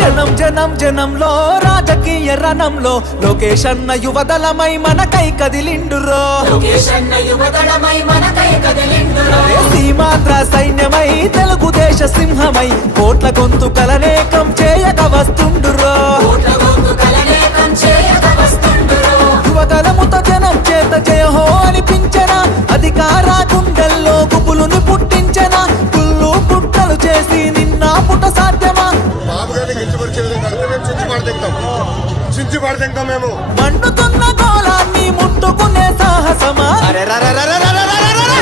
జనం జనం జనంలో రాజకీయ రణంలో లోకేష్ అన్న యువదళమై మనకై కదిలిండురో. ఏ సీమాంధ్ర సైన్యమై తెలుగుదేశ సింహమై కోట్ల గొంతు కలనేకం నిన్న పుట సాధ్యమా? బాబు గారిని కించపరిచే విధంగా అయితే మేము చించి పడదింటాం మేము. మండుతున్న గోళాన్ని ముట్టుకునే సాహసమా?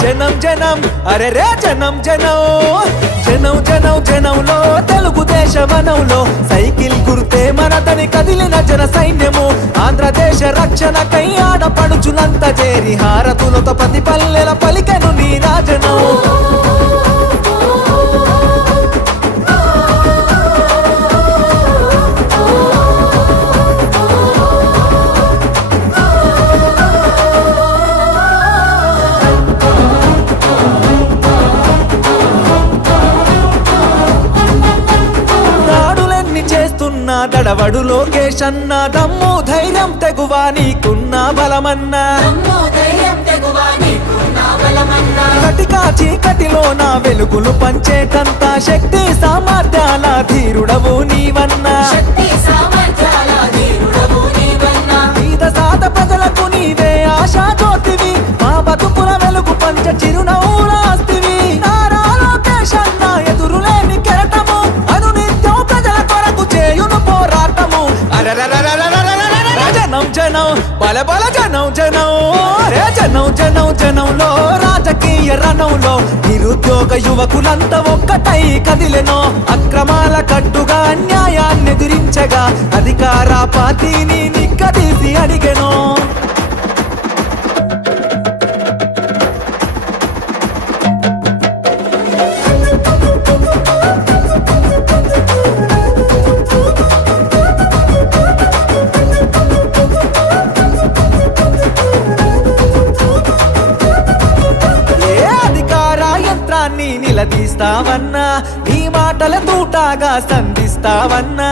జనం జనం అరే రే జనం జనం. జనం జనం జనంలో తెలుగుదేశ వనంలో సైకిల్ గుర్తే మనదని కదిలిన జన సైన్యము. ఆంధ్రదేశ రక్షణకై ఆడపడుచులంత చేరి హారతులతో ప్రతి పల్లెల పలికెను నీ రాజనం. దడవడు లోకేష్ అన్న. దమ్ము ధైర్యం తెగువా నీకున్న బలమన్నా. కటికా చీకటిలో నా వెలుగులు పంచేటంత శక్తి సామర్థ్యాల ధీరుడవు నీవన్నా. నీద సాత ప్రజలకు నీవే ఆశా జ్యోతివి. మా బతుకుల వెలుగు పంచ చిరునవ్వులాస్తివి బల బల జనం జనం. రే జనం జనం జనంలో రాజకీయ రణంలో నిరుద్యోగ యువకులంతా ఒక్కటై కదిలెనో. అక్రమాల కట్టుగా అన్యాయాన్ని ఎదిరించగా అధికార పార్టీని నిక్కదీసి అడిగెనో. సంధిస్తావన్నా నీ మాటల తోటగా సంధిస్తావన్నా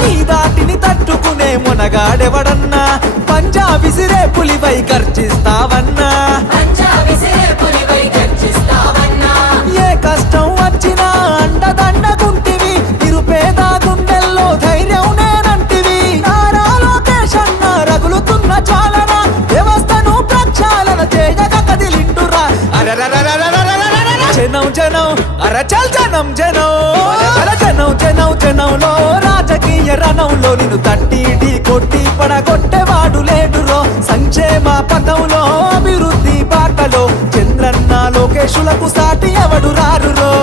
నీ దాటిని తట్టుకునే మునగాడెవడన్నా? పంజా విసిరే పులిపై గర్జిస్తావన్నా? నిన్ను తట్టి ఢీ కొట్టి పడగొట్టేవాడు లేడురో. సంక్షేమ పథంలో అభివృద్ధి బాటలో చంద్రన్న లోకేశులకు సాటి ఎవడు రారురో.